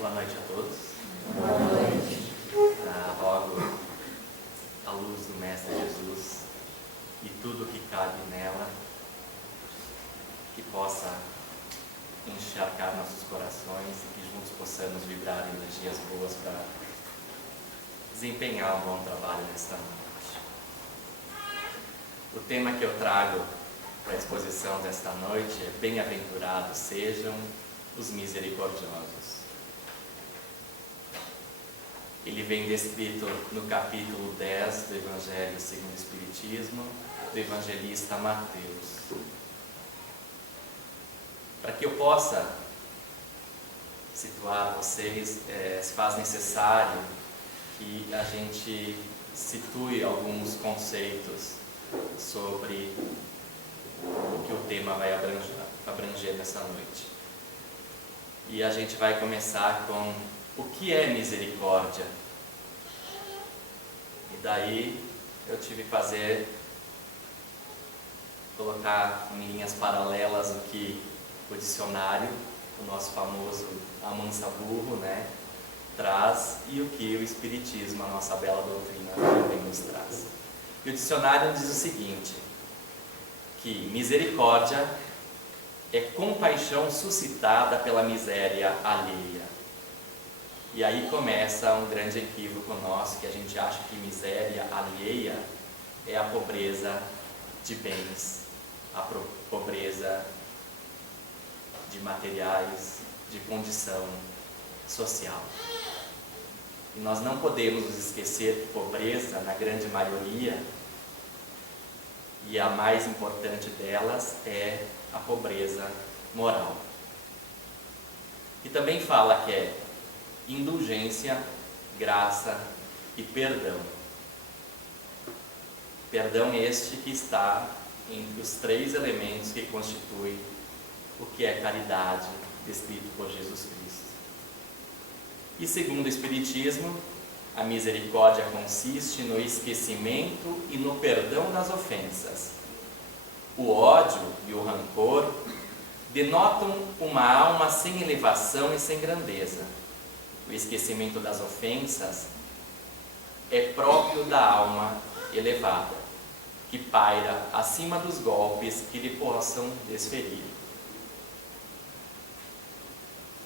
Boa noite a todos. Boa noite. Rogo a luz do Mestre Jesus e tudo que cabe nela, que possa encharcar nossos corações e que juntos possamos vibrar energias boas para desempenhar um bom trabalho nesta noite. O tema que eu trago para a exposição desta noite é: bem-aventurados sejam os misericordiosos. Ele vem descrito no capítulo 10 do Evangelho segundo o Espiritismo, do evangelista Mateus. Para que eu possa situar vocês, se faz necessário que a gente situe alguns conceitos sobre o que o tema vai abranger nessa noite. E a gente vai começar com o que é misericórdia. E daí eu tive que colocar em linhas paralelas o que o dicionário, o nosso famoso Amansa-Burro, traz, e o que o Espiritismo, a nossa bela doutrina, também nos traz. E o dicionário diz o seguinte, que misericórdia é compaixão suscitada pela miséria alheia. E aí começa um grande equívoco nosso, que a gente acha que miséria alheia é a pobreza de bens, a pobreza de materiais, de condição social. E nós não podemos nos esquecer que pobreza, na grande maioria, e a mais importante delas, é a pobreza moral. E também fala que é indulgência, graça e perdão. Perdão este que está entre os três elementos que constituem o que é caridade, descrito por Jesus Cristo. E segundo o Espiritismo, a misericórdia consiste no esquecimento e no perdão das ofensas. O ódio e o rancor denotam uma alma sem elevação e sem grandeza. O esquecimento das ofensas é próprio da alma elevada, que paira acima dos golpes que lhe possam desferir.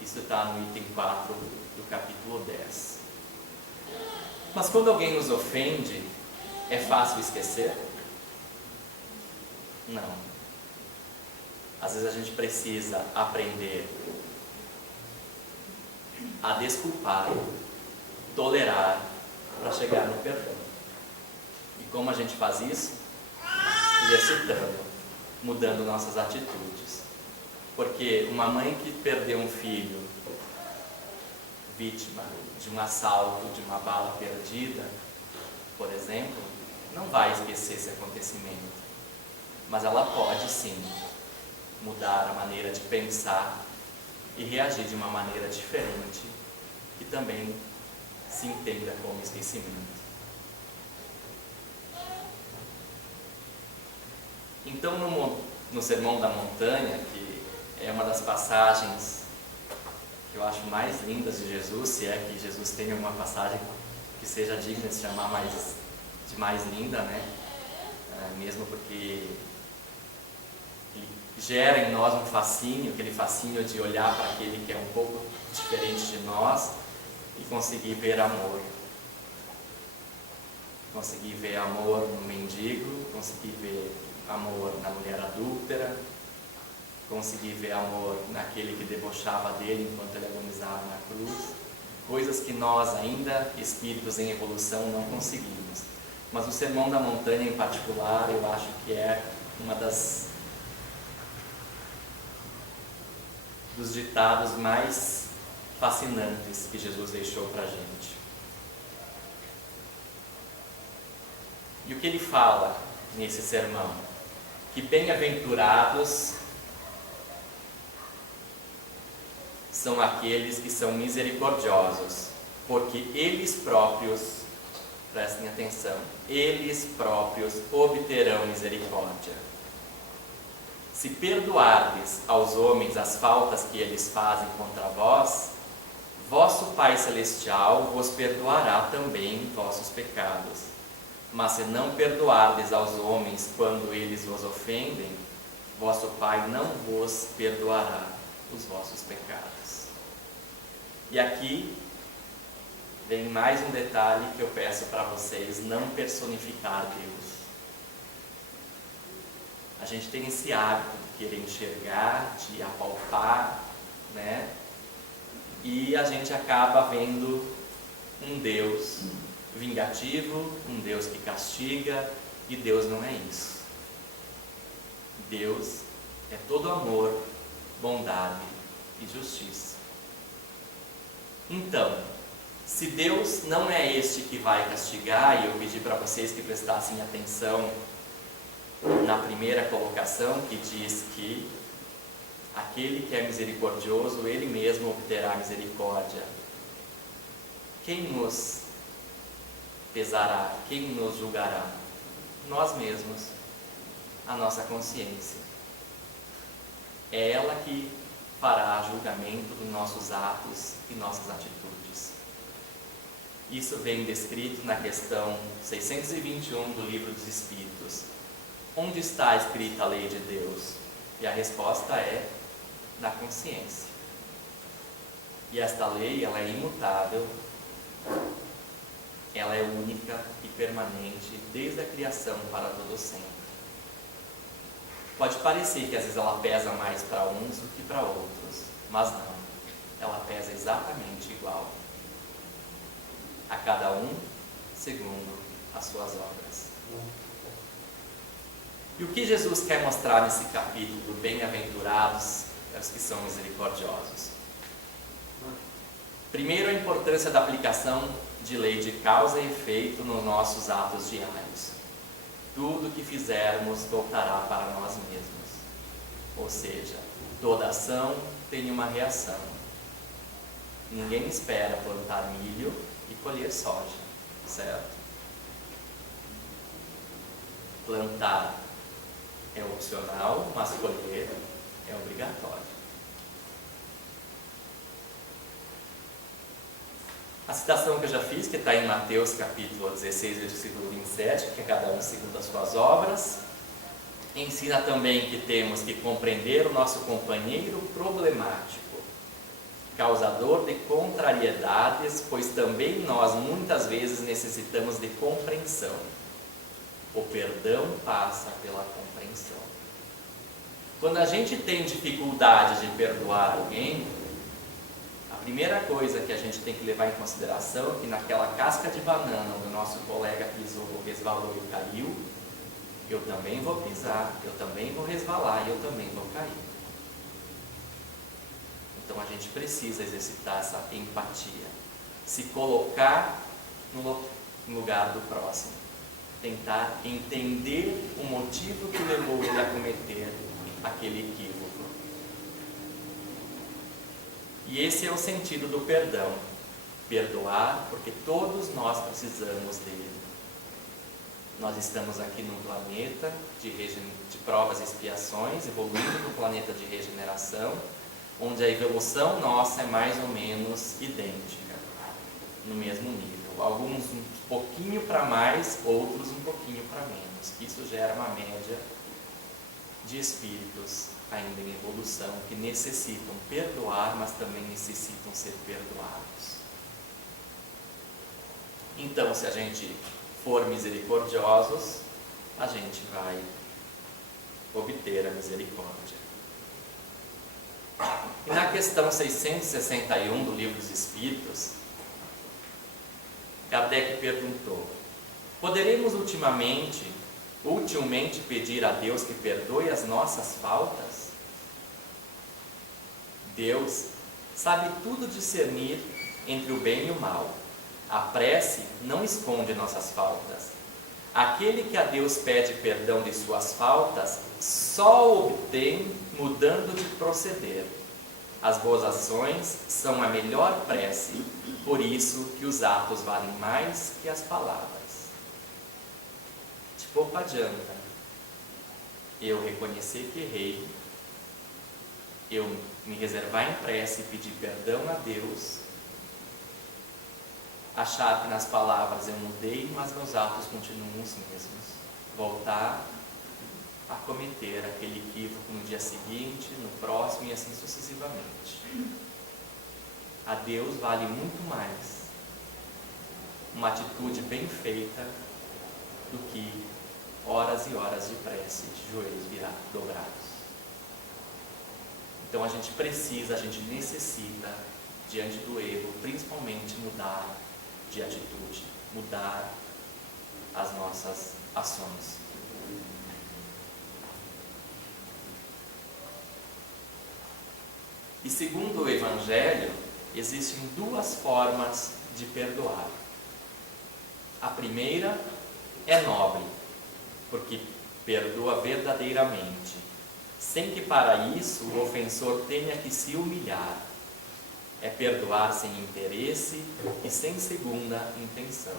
Isso está no item 4 do capítulo 10. Mas quando alguém nos ofende, é fácil esquecer? Não. Às vezes a gente precisa aprender a desculpar, tolerar, para chegar no perdão. E como a gente faz isso? Exercitando, mudando nossas atitudes. Porque uma mãe que perdeu um filho, vítima de um assalto, de uma bala perdida, por exemplo, não vai esquecer esse acontecimento. Mas ela pode sim mudar a maneira de pensar e reagir de uma maneira diferente, que também se entenda como esquecimento. Então, no Sermão da Montanha, que é uma das passagens que eu acho mais lindas de Jesus, se é que Jesus tem uma passagem que seja digna de se chamar de mais linda, mesmo porque ele gera em nós um fascínio, aquele fascínio de olhar para aquele que é um pouco diferente de nós e conseguir ver amor. Conseguir ver amor no mendigo, conseguir ver amor na mulher adúltera, conseguir ver amor naquele que debochava dele enquanto ele agonizava na cruz. Coisas que nós ainda, espíritos em evolução, não conseguimos. Mas o Sermão da Montanha em particular, eu acho que é uma dos ditados mais fascinantes que Jesus deixou para a gente. E o que ele fala nesse sermão? Que bem-aventurados são aqueles que são misericordiosos, porque eles próprios, prestem atenção, eles próprios obterão misericórdia. Se perdoardes aos homens as faltas que eles fazem contra vós, vosso Pai Celestial vos perdoará também vossos pecados. Mas se não perdoardes aos homens quando eles vos ofendem, vosso Pai não vos perdoará os vossos pecados. E aqui vem mais um detalhe que eu peço para vocês: não personificar Deus. A gente tem esse hábito de querer enxergar, de apalpar, né? E a gente acaba vendo um Deus vingativo, um Deus que castiga, e Deus não é isso. Deus é todo amor, bondade e justiça. Então, se Deus não é este que vai castigar, e eu pedi para vocês que prestassem atenção na primeira colocação, que diz que aquele que é misericordioso, ele mesmo obterá misericórdia. Quem nos pesará? Quem nos julgará? Nós mesmos, a nossa consciência. É ela que fará julgamento dos nossos atos e nossas atitudes. Isso vem descrito na questão 621 do Livro dos Espíritos. Onde está escrita a lei de Deus? E a resposta é na consciência. E esta lei, ela é imutável, ela é única e permanente desde a criação para todo sempre. Pode parecer que às vezes ela pesa mais para uns do que para outros, mas não, ela pesa exatamente igual a cada um segundo as suas obras. E o que Jesus quer mostrar nesse capítulo, bem-aventurados os que são misericordiosos? Primeiro, a importância da aplicação de lei de causa e efeito nos nossos atos diários. Tudo que fizermos voltará para nós mesmos. Ou seja, toda ação tem uma reação. Ninguém espera plantar milho e colher soja, certo? Plantar é opcional, mas colher é obrigatório. A citação que eu já fiz, que está em Mateus capítulo 16, versículo 27, que é cada um segundo as suas obras, ensina também que temos que compreender o nosso companheiro problemático, causador de contrariedades, pois também nós muitas vezes necessitamos de compreensão. O perdão passa pela compreensão. Quando a gente tem dificuldade de perdoar alguém, a primeira coisa que a gente tem que levar em consideração é que naquela casca de banana onde o nosso colega pisou, resvalou e caiu, eu também vou pisar, eu também vou resvalar e eu também vou cair. Então a gente precisa exercitar essa empatia, se colocar no lugar do próximo, tentar entender o motivo que levou ele a cometer aquele equívoco. E esse é o sentido do perdão. Perdoar porque todos nós precisamos dele. Nós estamos aqui num planeta de provas e expiações, evoluindo no planeta de regeneração, onde a evolução nossa é mais ou menos idêntica, no mesmo nível. Alguns um pouquinho para mais, outros um pouquinho para menos. Isso gera uma média de espíritos ainda em evolução, que necessitam perdoar, mas também necessitam ser perdoados. Então, se a gente for misericordiosos, a gente vai obter a misericórdia. E na questão 661 do Livro dos Espíritos, Kardec perguntou: poderemos utilmente pedir a Deus que perdoe as nossas faltas? Deus sabe tudo discernir entre o bem e o mal. A prece não esconde nossas faltas. Aquele que a Deus pede perdão de suas faltas só obtém mudando de proceder. As boas ações são a melhor prece, por isso que os atos valem mais que as palavras. De pouco adianta eu reconhecer que errei, eu me reservar em prece e pedir perdão a Deus, achar que nas palavras eu mudei, mas meus atos continuam os mesmos. Voltar a cometer aquele equívoco no dia seguinte, no próximo e assim sucessivamente. A Deus vale muito mais uma atitude bem feita do que horas e horas de prece, de joelhos dobrados. Então a gente necessita, diante do erro, principalmente mudar de atitude, mudar as nossas ações. E segundo o Evangelho, existem duas formas de perdoar. A primeira é nobre, porque perdoa verdadeiramente, sem que para isso o ofensor tenha que se humilhar. É perdoar sem interesse e sem segunda intenção.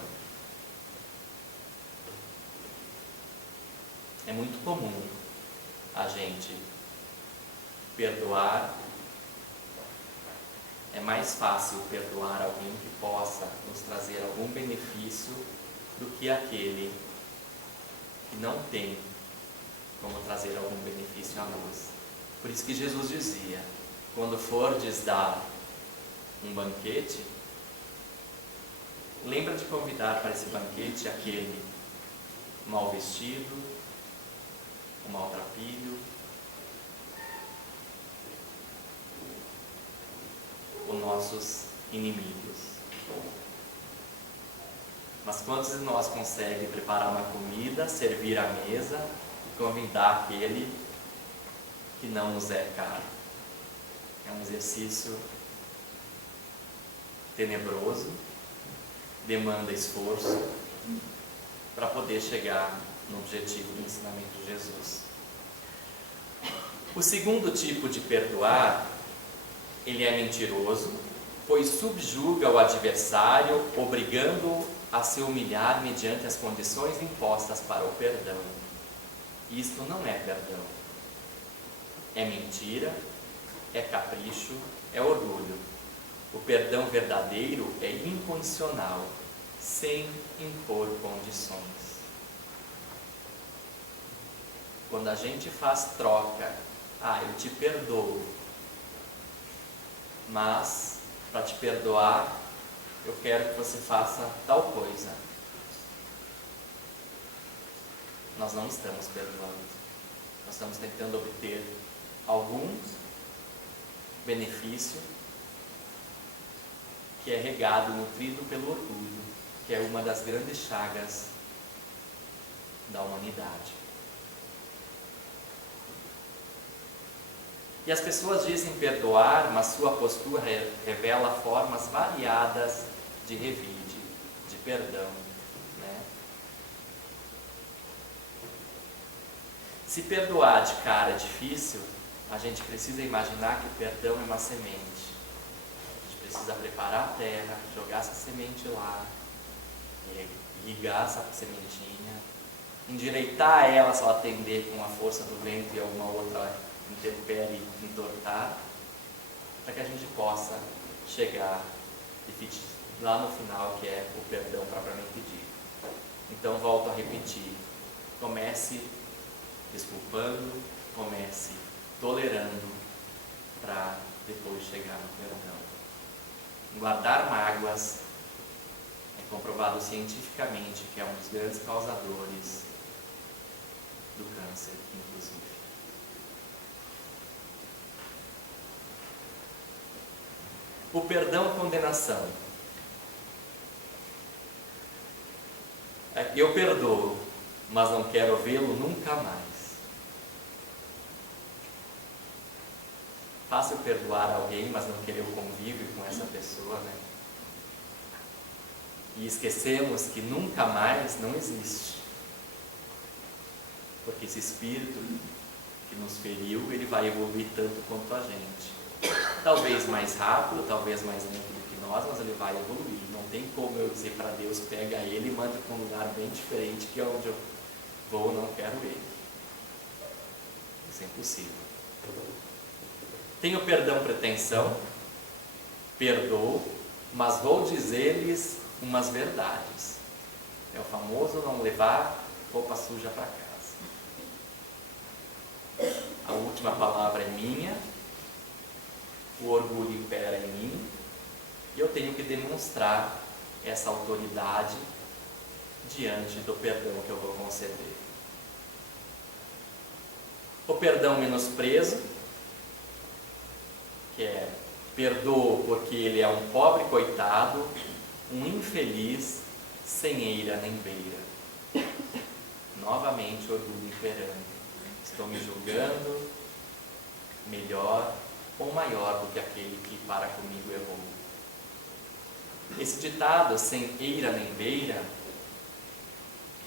É muito comum a gente perdoar. É mais fácil perdoar alguém que possa nos trazer algum benefício do que aquele que não tem como trazer algum benefício a nós. Por isso que Jesus dizia, quando fordes dar um banquete, lembra de convidar para esse banquete aquele mal vestido, o maltrapilho, os nossos inimigos. Mas quantos de nós conseguem preparar uma comida, servir à mesa e convidar aquele que não nos é caro? É um exercício tenebroso, demanda esforço para poder chegar no objetivo do ensinamento de Jesus. O segundo tipo de perdoar, ele é mentiroso, pois subjuga o adversário, obrigando-o a se humilhar mediante as condições impostas para o perdão. Isto não é perdão. É mentira, é capricho, é orgulho. O perdão verdadeiro é incondicional, sem impor condições. Quando a gente faz troca, eu te perdoo, mas para te perdoar, eu quero que você faça tal coisa. Nós não estamos perdoando. Nós estamos tentando obter algum benefício que é regado, nutrido pelo orgulho, que é uma das grandes chagas da humanidade. E as pessoas dizem perdoar, mas sua postura revela formas variadas de revide, de perdão, né? Se perdoar de cara é difícil, a gente precisa imaginar que o perdão é uma semente. A gente precisa preparar a terra, jogar essa semente lá, irrigar essa sementinha, endireitar ela se ela tender com a força do vento e alguma outra intempérie entortar, para que a gente possa chegar lá no final, que é o perdão propriamente dito. Então, volto a repetir, comece desculpando, comece tolerando, para depois chegar no perdão. Guardar mágoas é comprovado cientificamente que é um dos grandes causadores do câncer, inclusive. O perdão condenação. Eu perdoo, mas não quero vê-lo nunca mais. Fácil perdoar alguém, mas não querer o convívio com essa pessoa, né? E esquecemos que nunca mais não existe. Porque esse espírito que nos feriu, ele vai evoluir tanto quanto a gente. Talvez mais rápido, talvez mais lento do que nós, mas ele vai evoluir. Não tem como eu dizer para Deus, pega ele e manda para um lugar bem diferente, que é onde eu vou, não quero ele. Isso é impossível. Tenho perdão pretensão, perdoo, mas vou dizer-lhes umas verdades. É o famoso não levar roupa suja para casa. A última palavra é minha, o orgulho impera em mim, e eu tenho que demonstrar essa autoridade diante do perdão que eu vou conceder. O perdão menosprezo, que é perdoo porque ele é um pobre coitado, um infeliz, sem eira nem beira. Novamente o orgulho imperando. Estou me julgando melhor ou maior do que aquele que para comigo errou. Esse ditado, sem eira nem beira,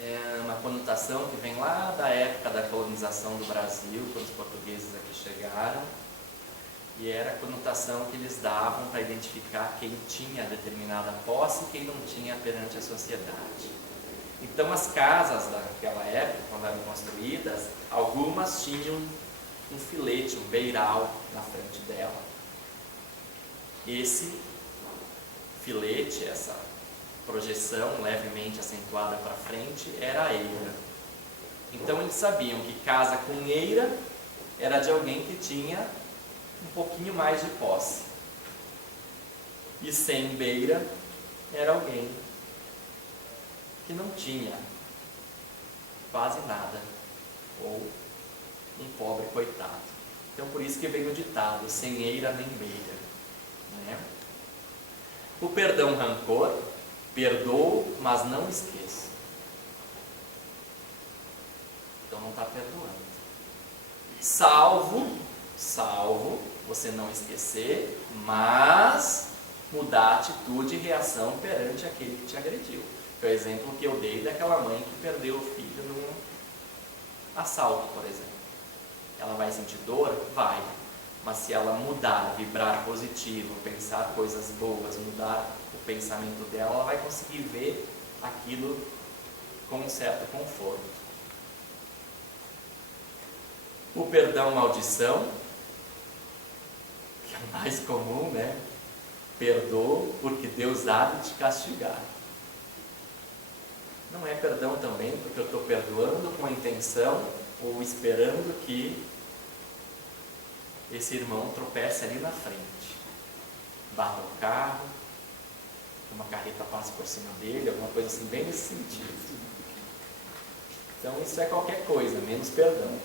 é uma conotação que vem lá da época da colonização do Brasil, quando os portugueses aqui chegaram, e era a conotação que eles davam para identificar quem tinha determinada posse e quem não tinha perante a sociedade. Então as casas daquela época, quando eram construídas, algumas tinham um filete, um beiral na frente dela. Esse filete, essa projeção levemente acentuada para frente, era a eira. Então eles sabiam que casa com eira era de alguém que tinha um pouquinho mais de posse. E sem beira era alguém que não tinha quase nada, ou um pobre coitado. Então por isso que vem o ditado, sem eira nem beira, né? O perdão rancor, perdoo, mas não esqueço. Então não está perdoando. Salvo, você não esquecer, mas mudar a atitude e reação perante aquele que te agrediu. Que é o exemplo que eu dei daquela mãe que perdeu o filho num assalto, por exemplo. Ela vai sentir dor? Vai. Mas se ela mudar, vibrar positivo, pensar coisas boas, mudar o pensamento dela, ela vai conseguir ver aquilo com um certo conforto. O perdão maldição, que é o mais comum, né? Perdoo porque Deus há de te castigar. Não é perdão também porque eu estou perdoando com a intenção ou esperando que esse irmão tropece ali na frente, bata o carro, uma carreta passa por cima dele, alguma coisa assim, bem nesse sentido. Então isso é qualquer coisa, menos perdão.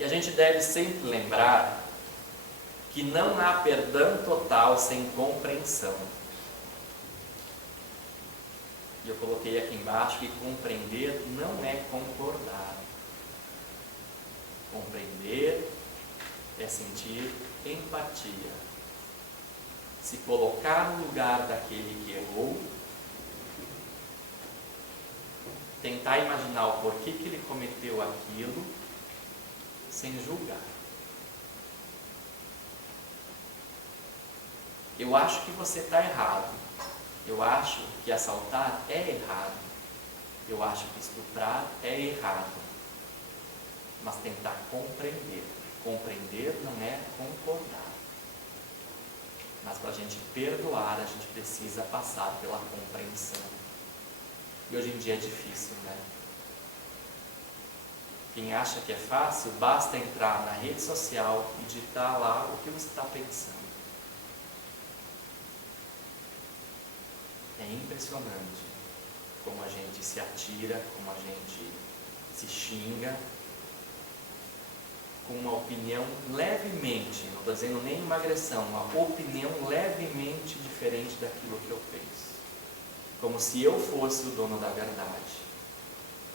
E a gente deve sempre lembrar que não há perdão total sem compreensão. E eu coloquei aqui embaixo que compreender não é concordar. Compreender é sentir empatia. Se colocar no lugar daquele que errou, tentar imaginar o porquê que ele cometeu aquilo, sem julgar. Eu acho que você está errado. Eu acho que assaltar é errado. Eu acho que estuprar é errado. Mas tentar compreender. Compreender não é concordar. Mas para a gente perdoar, a gente precisa passar pela compreensão. E hoje em dia é difícil, né? Quem acha que é fácil, basta entrar na rede social e digitar lá o que você está pensando. É impressionante como a gente se atira, como a gente se xinga, com uma opinião levemente, não estou dizendo nem uma agressão, uma opinião levemente diferente daquilo que eu penso. Como se eu fosse o dono da verdade.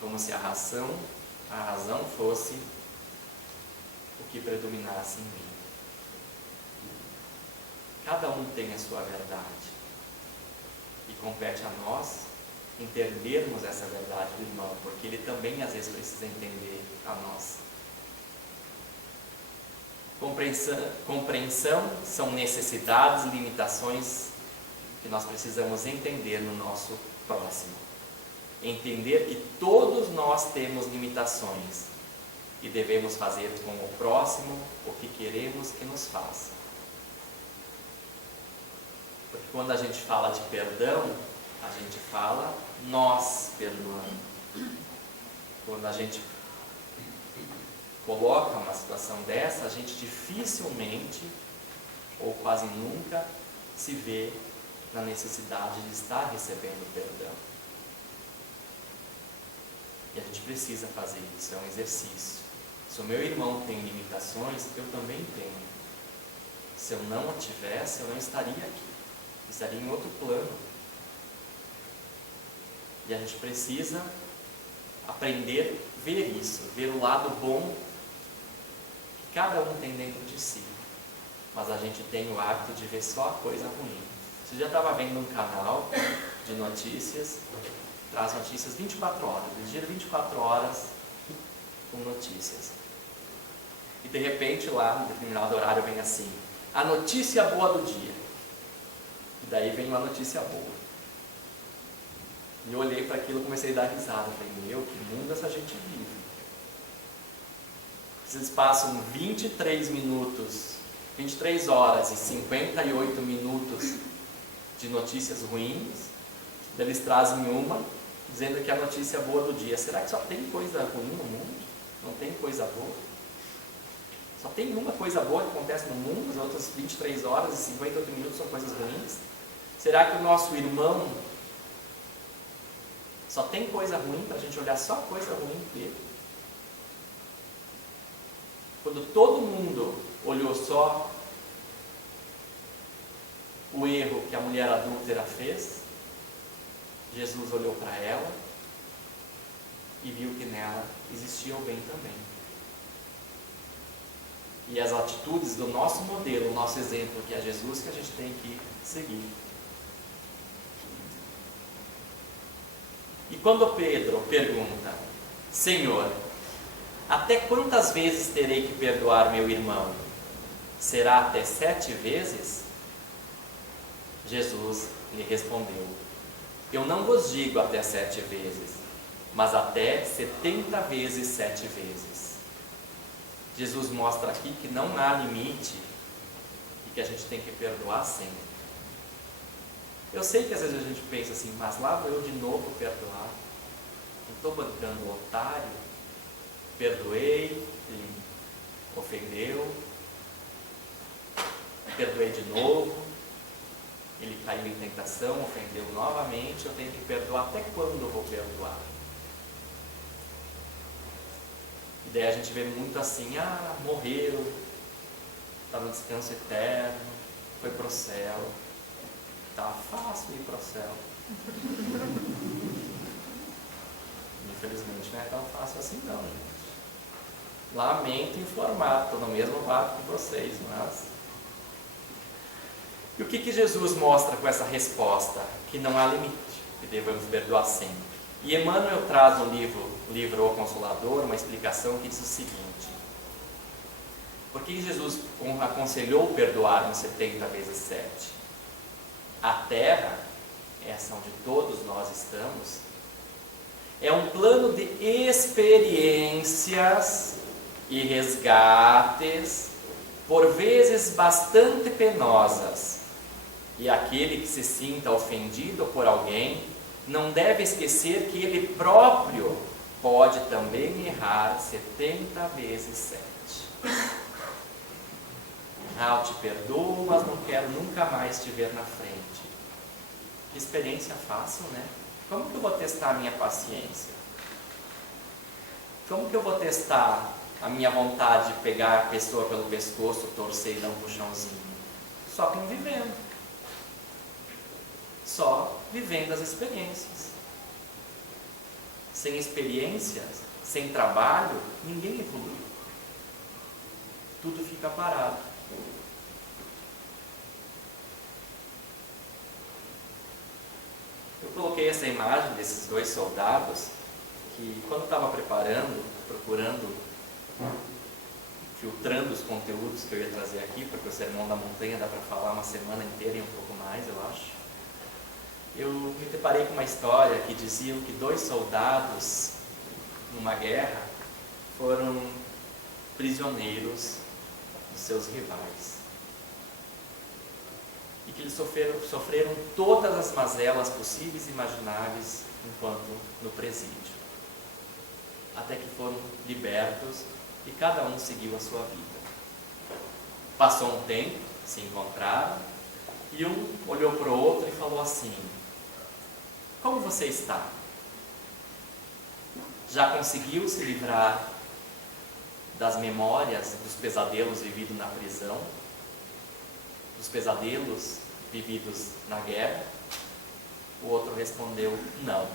Como se a razão fosse o que predominasse em mim. Cada um tem a sua verdade. E compete a nós entendermos essa verdade do irmão, porque ele também às vezes precisa entender a nossa. Compreensão são necessidades, limitações que nós precisamos entender no nosso próximo. Entender que todos nós temos limitações e devemos fazer com o próximo o que queremos que nos faça. Porque quando a gente fala de perdão, a gente fala nós perdoando. Quando a gente coloca uma situação dessa, a gente dificilmente, ou quase nunca, se vê na necessidade de estar recebendo perdão. E a gente precisa fazer isso, é um exercício. Se o meu irmão tem limitações, eu também tenho. Se eu não a tivesse, eu não estaria aqui. Estaria em outro plano. E a gente precisa aprender a ver isso, ver o lado bom que cada um tem dentro de si. Mas a gente tem o hábito de ver só a coisa ruim. Você já estava vendo um canal de notícias, traz notícias 24 horas, eles giram 24 horas com notícias. E de repente lá, em determinado horário, vem assim, a notícia boa do dia. E daí vem uma notícia boa. E eu olhei para aquilo e comecei a dar risada. Falei, meu, que mundo essa gente vive. Vocês passam 23 minutos, 23 horas e 58 minutos de notícias ruins, eles trazem uma, dizendo que a notícia boa do dia. Será que só tem coisa ruim no mundo? Não tem coisa boa? Só tem uma coisa boa que acontece no mundo, as outras 23 horas e 58 minutos são coisas ruins? Será que o nosso irmão só tem coisa ruim para a gente olhar só coisa ruim dele? Quando todo mundo olhou só o erro que a mulher adúltera fez, Jesus olhou para ela e viu que nela existia o bem também. E as atitudes do nosso modelo, o nosso exemplo, que é Jesus, que a gente tem que seguir. E quando Pedro pergunta, Senhor, até quantas vezes terei que perdoar meu irmão? Será até 7 vezes? Jesus lhe respondeu, eu não vos digo até 7 vezes, mas até 70 vezes 7 vezes. Jesus mostra aqui que não há limite e que a gente tem que perdoar sempre. Eu sei que às vezes a gente pensa assim, mas lá vou eu de novo perdoar. Não estou bancando o otário. Perdoei, ele ofendeu. Perdoei de novo. Ele caiu em tentação, ofendeu novamente. Eu tenho que perdoar. Até quando eu vou perdoar? E daí a gente vê muito assim, morreu, está no descanso eterno, foi para o céu. Tá fácil ir para o céu. Infelizmente não é tão fácil assim não, gente. Lamento informar, estou no mesmo barco que vocês, mas... E o que Jesus mostra com essa resposta? Que não há limite, que devemos perdoar sempre. E Emmanuel traz no livro O Consolador uma explicação que diz o seguinte: por que Jesus aconselhou perdoar nos 70 vezes 7? A Terra, essa onde todos nós estamos, é um plano de experiências e resgates, por vezes bastante penosas. E aquele que se sinta ofendido por alguém, não deve esquecer que ele próprio pode também errar 70 vezes 7. Eu te perdoo, mas não quero nunca mais te ver na frente. Que experiência fácil, né? Como que eu vou testar a minha paciência? Como que eu vou testar a minha vontade de pegar a pessoa pelo pescoço, torcer e dar um puxãozinho? Só convivendo. Só vivendo as experiências. Sem experiências, sem trabalho, ninguém evolui. Tudo fica parado. Eu coloquei essa imagem desses 2 soldados que, quando estava preparando, procurando, filtrando os conteúdos que eu ia trazer aqui, porque o Sermão da Montanha dá para falar uma semana inteira e um pouco mais, eu acho. Eu me deparei com uma história que dizia que 2 soldados, numa guerra, foram prisioneiros dos seus rivais. e que eles sofreram todas as mazelas possíveis e imagináveis enquanto no presídio, até que foram libertos e cada um seguiu a sua vida. Passou um tempo, se encontraram, e um olhou para o outro e falou assim: como você está? Já conseguiu se livrar das memórias dos pesadelos vividos na prisão, dos pesadelos vividos na guerra? O outro respondeu: não.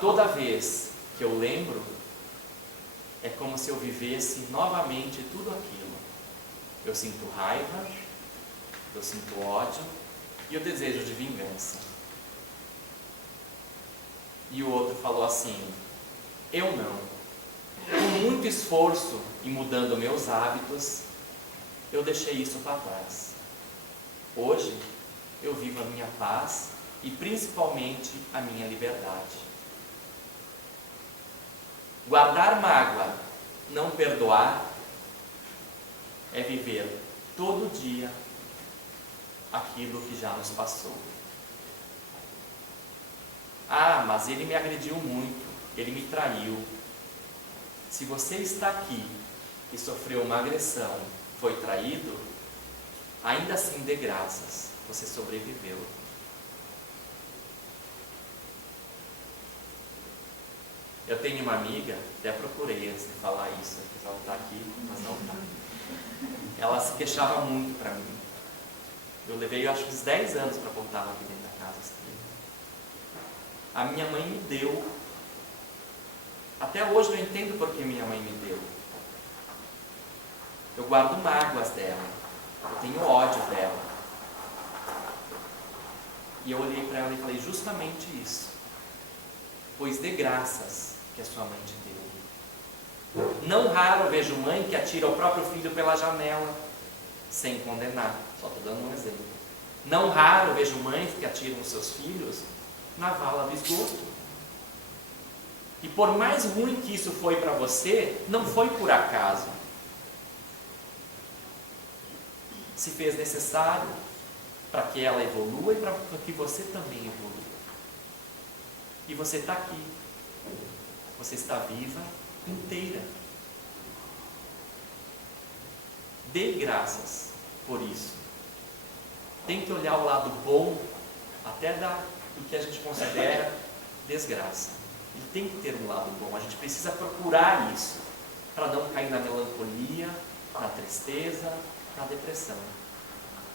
Toda vez que eu lembro, é como se eu vivesse novamente tudo aquilo. Eu sinto raiva, eu sinto ódio e o desejo de vingança. E o outro falou assim: eu não. Com muito esforço e mudando meus hábitos, eu deixei isso para trás. Hoje, eu vivo a minha paz e principalmente a minha liberdade. Guardar mágoa, não perdoar, é viver todo dia aquilo que já nos passou. Ah, mas ele me agrediu muito, ele me traiu. Se você está aqui e sofreu uma agressão, foi traído, ainda assim dê graças, você sobreviveu. Eu tenho uma amiga, até procurei antes de falar isso, ela está aqui, mas não está. Ela se queixava muito para mim. Eu levei, acho que uns 10 anos para voltar aqui dentro da casa. A minha mãe me deu. Até hoje eu entendo por que minha mãe me deu. Eu guardo mágoas dela. Eu tenho ódio dela. E eu olhei para ela e falei justamente isso. Pois dê graças que a sua mãe te deu. Não raro eu vejo mãe que atira o próprio filho pela janela, sem condenar. Só estou dando um exemplo. Não raro eu vejo mães que atiram os seus filhos na vala do esgoto. E por mais ruim que isso foi para você, não foi por acaso. Se fez necessário para que ela evolua e para que você também evolua. E você está aqui. Você está viva, inteira. Dê graças por isso. Tem que olhar o lado bom, até do que a gente considera desgraça. Ele tem que ter um lado bom. A gente precisa procurar isso, para não cair na melancolia, na tristeza, na depressão.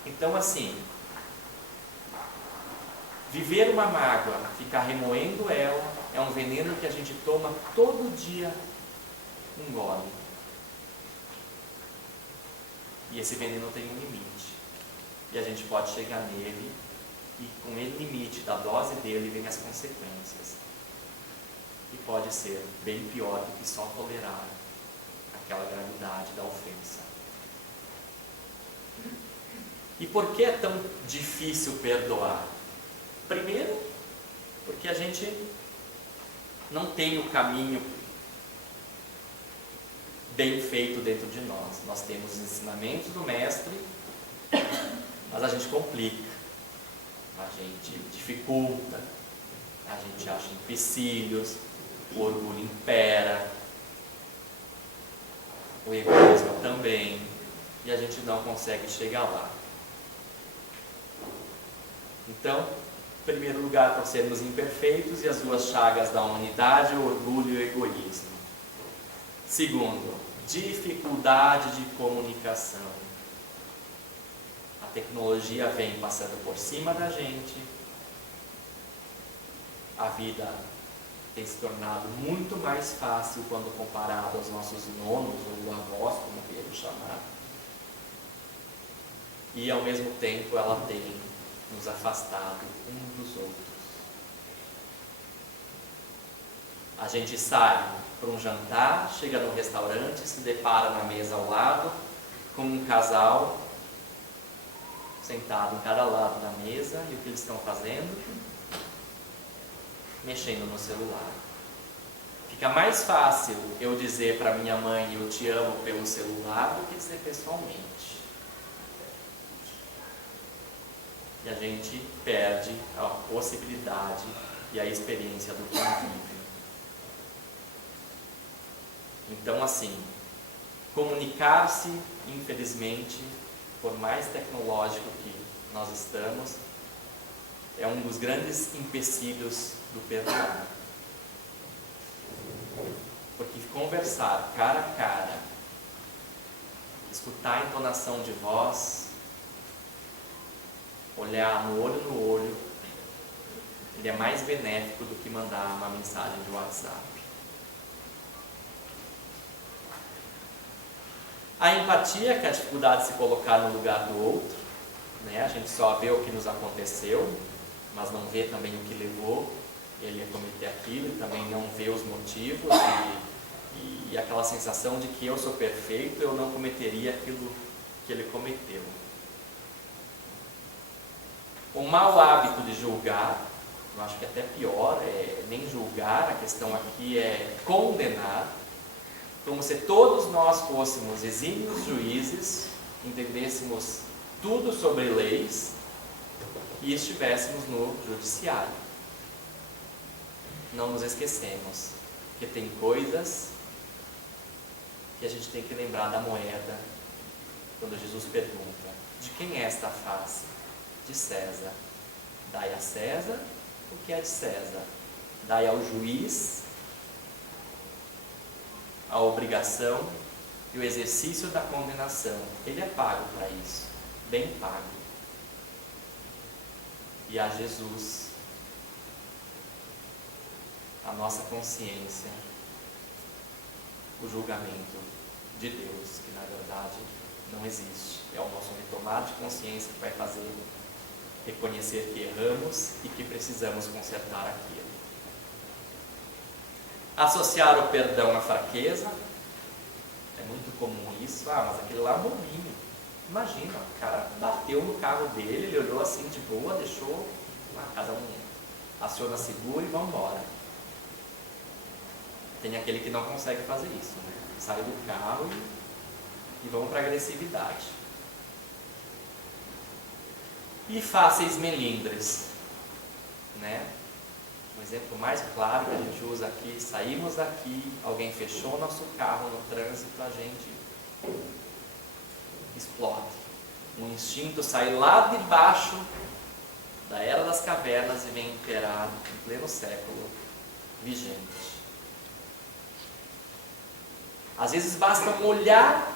Então, assim, viver uma mágoa, ficar remoendo ela, é um veneno que a gente toma todo dia um gole. E esse veneno tem um limite. E a gente pode chegar nele, e com o limite da dose dele vem as consequências. E pode ser bem pior do que só tolerar aquela gravidade da ofensa. E por que é tão difícil perdoar? Primeiro, porque a gente não tem o caminho bem feito dentro de nós. Nós temos os ensinamentos do mestre, mas a gente complica, a gente dificulta, a gente acha empecilhos, o orgulho impera, o egoísmo também, e a gente não consegue chegar lá. Então, em primeiro lugar, por sermos imperfeitos e as duas chagas da humanidade, o orgulho e o egoísmo. Segundo, dificuldade de comunicação. A tecnologia vem passando por cima da gente, a vida tem se tornado muito mais fácil quando comparado aos nossos nonos ou avós, como queiram chamar. E ao mesmo tempo ela tem nos afastado uns dos outros. A gente sai para um jantar, chega num restaurante, se depara na mesa ao lado com um casal sentado em cada lado da mesa, e o que eles estão fazendo? Mexendo no celular. Fica mais fácil eu dizer para minha mãe eu te amo pelo celular do que dizer pessoalmente. e a gente perde a possibilidade e a experiência do convívio. Então, assim, comunicar-se, infelizmente, por mais tecnológico que nós estamos, é um dos grandes empecilhos do perdão. Porque conversar cara a cara, escutar a entonação de voz, olhar no olho, ele é mais benéfico do que mandar uma mensagem de WhatsApp. A empatia, que é a dificuldade de se colocar no lugar do outro, né? A gente só vê o que nos aconteceu, mas não vê também o que levou ele a cometer aquilo, e também não vê os motivos, e aquela sensação de que eu sou perfeito, eu não cometeria aquilo que ele cometeu. O mau hábito de julgar, eu acho que até pior, é nem julgar, a questão aqui é condenar, como se todos nós fôssemos exímios juízes, entendêssemos tudo sobre leis e estivéssemos no judiciário. Não nos esquecemos que tem coisas que a gente tem que lembrar da moeda quando Jesus pergunta: de quem é esta face? De César. Dai a César o que é de César. Dai ao juiz a obrigação e o exercício da condenação. Ele é pago para isso, bem pago. E a Jesus, a nossa consciência, o julgamento de Deus, que na verdade não existe. É o nosso retomar de consciência que vai fazer reconhecer que erramos e que precisamos consertar aquilo. Associar o perdão à fraqueza, é muito comum isso. Mas aquele lá é um bobinho. Imagina, o cara bateu no carro dele, ele olhou assim de boa, deixou, cada um aciona seguro e vamos embora. Tem aquele que não consegue fazer isso, né? Sai do carro e vão para a agressividade. E fáceis melindres, né? Um exemplo mais claro que a gente usa aqui: saímos daqui, alguém fechou nosso carro no trânsito, a gente explode. Um instinto sai lá de baixo da era das cavernas e vem imperar em pleno século vigente. Às vezes basta um olhar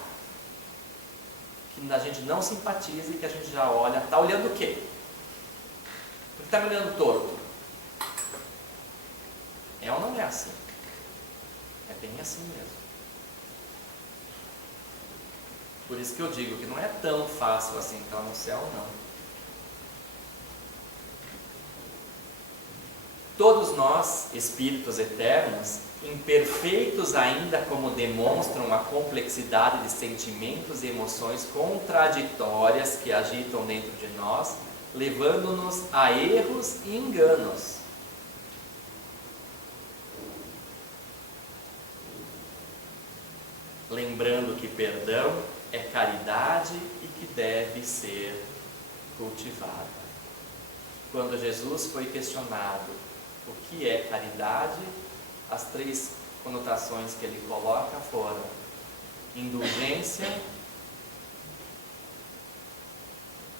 que a gente não simpatiza e que a gente já olha. Está olhando o quê? Por que está me olhando torto? É ou não é assim? É bem assim mesmo. Por isso que eu digo que não é tão fácil assim entrar no céu, não. Todos nós, espíritos eternos, imperfeitos ainda como demonstram a complexidade de sentimentos e emoções contraditórias que agitam dentro de nós, levando-nos a erros e enganos. Lembrando que perdão é caridade e que deve ser cultivada. Quando Jesus foi questionado o que é caridade, as três conotações que ele coloca foram indulgência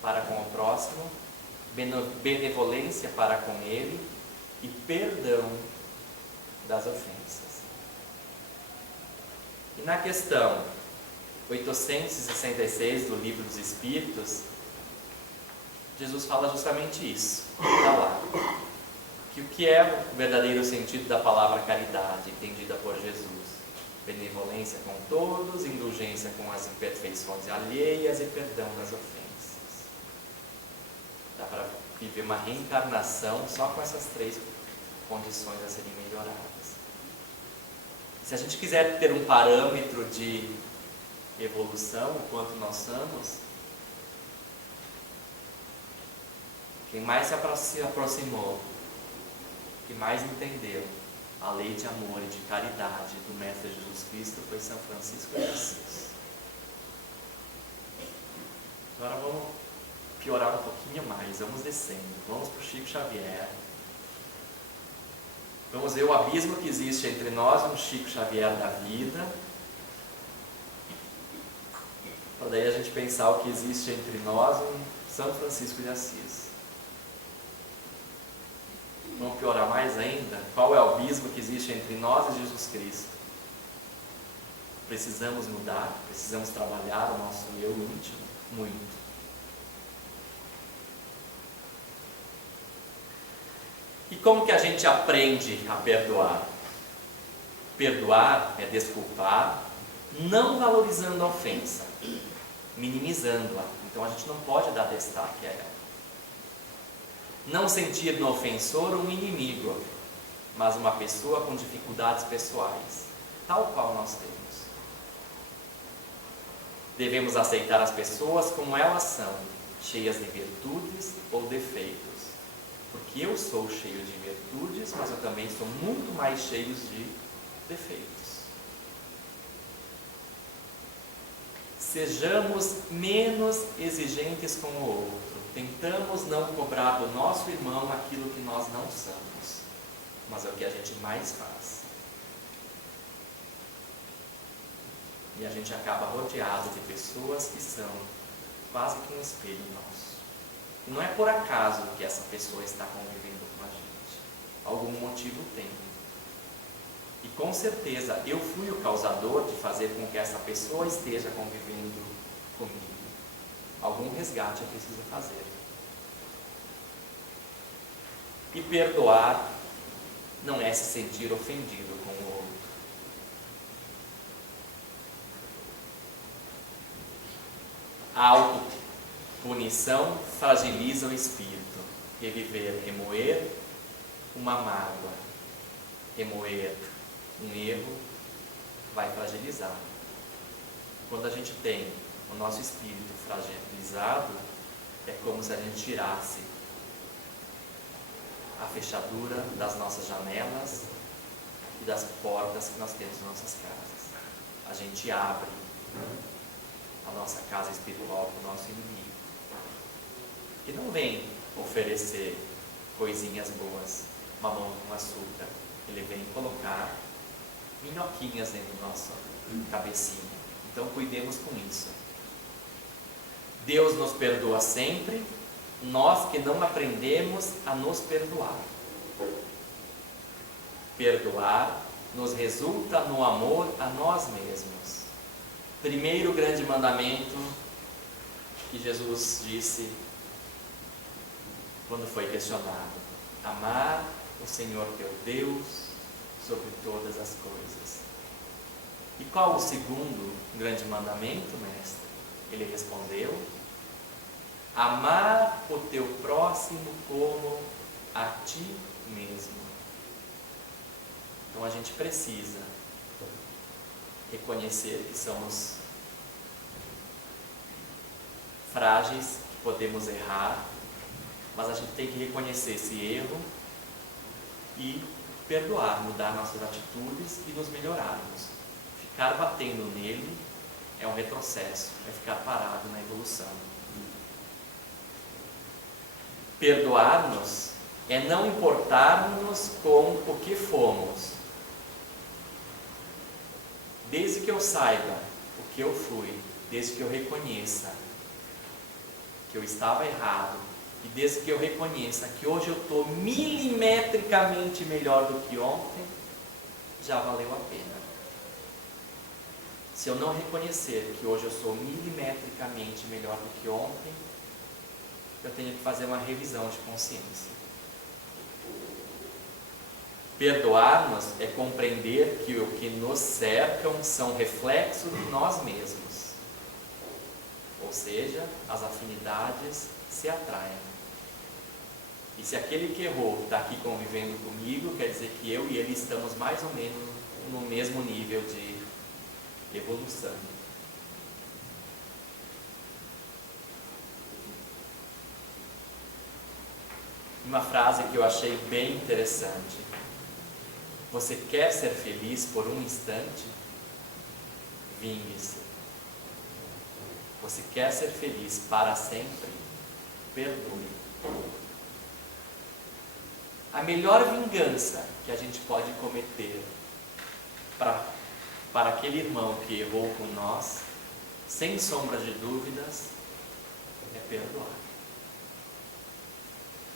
para com o próximo, benevolência para com ele e perdão das ofensas. E na questão 866 do Livro dos Espíritos, Jesus fala justamente isso. Está lá. Que o que é o verdadeiro sentido da palavra caridade, entendida por Jesus? Benevolência com todos, indulgência com as imperfeições alheias e perdão das ofensas. Dá para viver uma reencarnação só com essas três condições a serem melhoradas. Se a gente quiser ter um parâmetro de evolução, o quanto nós somos, quem mais se aproximou, que mais entendeu a lei de amor e de caridade do Mestre Jesus Cristo foi São Francisco de Assis. Agora vamos piorar um pouquinho mais. Vamos descendo. Vamos para o Chico Xavier. Vamos ver o abismo que existe entre nós e um Chico Xavier da vida. Para daí a gente pensar o que existe entre nós e um São Francisco de Assis. Vamos piorar mais ainda? Qual é o abismo que existe entre nós e Jesus Cristo? Precisamos mudar, precisamos trabalhar o nosso eu íntimo, muito. E como que a gente aprende a perdoar? Perdoar é desculpar, não valorizando a ofensa, minimizando-a. Então a gente não pode dar destaque a ela. Não sentir no ofensor um inimigo, mas uma pessoa com dificuldades pessoais, tal qual nós temos. Devemos aceitar as pessoas como elas são, cheias de virtudes ou defeitos. Porque eu sou cheio de virtudes, mas eu também sou muito mais cheio de defeitos. Sejamos menos exigentes com o outro. Tentamos não cobrar do nosso irmão aquilo que nós não somos, mas é o que a gente mais faz. E a gente acaba rodeado de pessoas que são quase que um espelho nosso. E não é por acaso que essa pessoa está convivendo com a gente. Algum motivo tem. E com certeza eu fui o causador de fazer com que essa pessoa esteja convivendo comigo. Algum resgate eu preciso fazer. E perdoar não é se sentir ofendido com o outro. A autopunição fragiliza o espírito. Reviver, remoer uma mágoa, remoer um erro, vai fragilizar. Quando a gente tem o nosso espírito fragilizado, é como se a gente tirasse a fechadura das nossas janelas e das portas que nós temos em nossas casas. A gente abre a nossa casa espiritual para o nosso inimigo, que não vem oferecer coisinhas boas, mamão com açúcar. Ele vem colocar minhoquinhas dentro da nossa cabecinha. Então cuidemos com isso. Deus nos perdoa sempre, nós que não aprendemos a nos perdoar. Perdoar nos resulta no amor a nós mesmos. Primeiro grande mandamento que Jesus disse quando foi questionado: amar o Senhor teu Deus sobre todas as coisas. E qual o segundo grande mandamento, mestre? Ele respondeu: amar o teu próximo como a ti mesmo. Então a gente precisa reconhecer que somos frágeis, que podemos errar, mas a gente tem que reconhecer esse erro e perdoar, mudar nossas atitudes e nos melhorarmos. Ficar batendo nele é um retrocesso, é ficar parado na evolução. Perdoar-nos é não importarmos com o que fomos. Desde que eu saiba o que eu fui, desde que eu reconheça que eu estava errado, e desde que eu reconheça que hoje eu estou milimetricamente melhor do que ontem, já valeu a pena. Se eu não reconhecer que hoje eu sou milimetricamente melhor do que ontem, eu tenho que fazer uma revisão de consciência. Perdoar-nos é compreender que o que nos cercam são reflexos de nós mesmos. Ou seja, as afinidades se atraem. E se aquele que errou está aqui convivendo comigo, quer dizer que eu e ele estamos mais ou menos no mesmo nível de evolução. Uma frase que eu achei bem interessante: você quer ser feliz por um instante? Vingue-se. Você quer ser feliz para sempre? perdoe. A melhor vingança que a gente pode cometer para aquele irmão que errou com nós, sem sombra de dúvidas, é perdoar.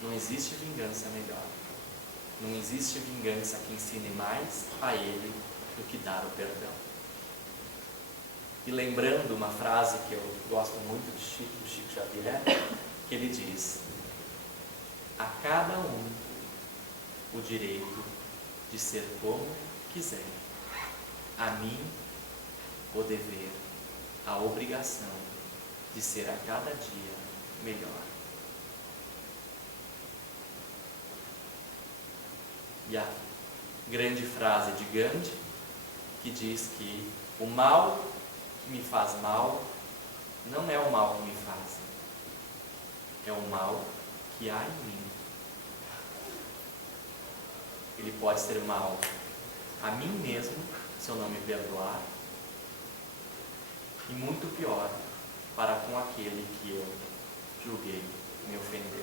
Não existe vingança melhor. Não existe vingança que ensine mais a ele do que dar o perdão. E lembrando uma frase que eu gosto muito do Chico Xavier, que ele diz: a cada um o direito de ser como quiser, a mim o dever, a obrigação de ser a cada dia melhor. E a grande frase de Gandhi, que diz que o mal que me faz mal não é o mal que me faz, é o mal que há em mim. Ele pode ser mal a mim mesmo, se eu não me perdoar, e muito pior para com aquele que eu julguei me ofender.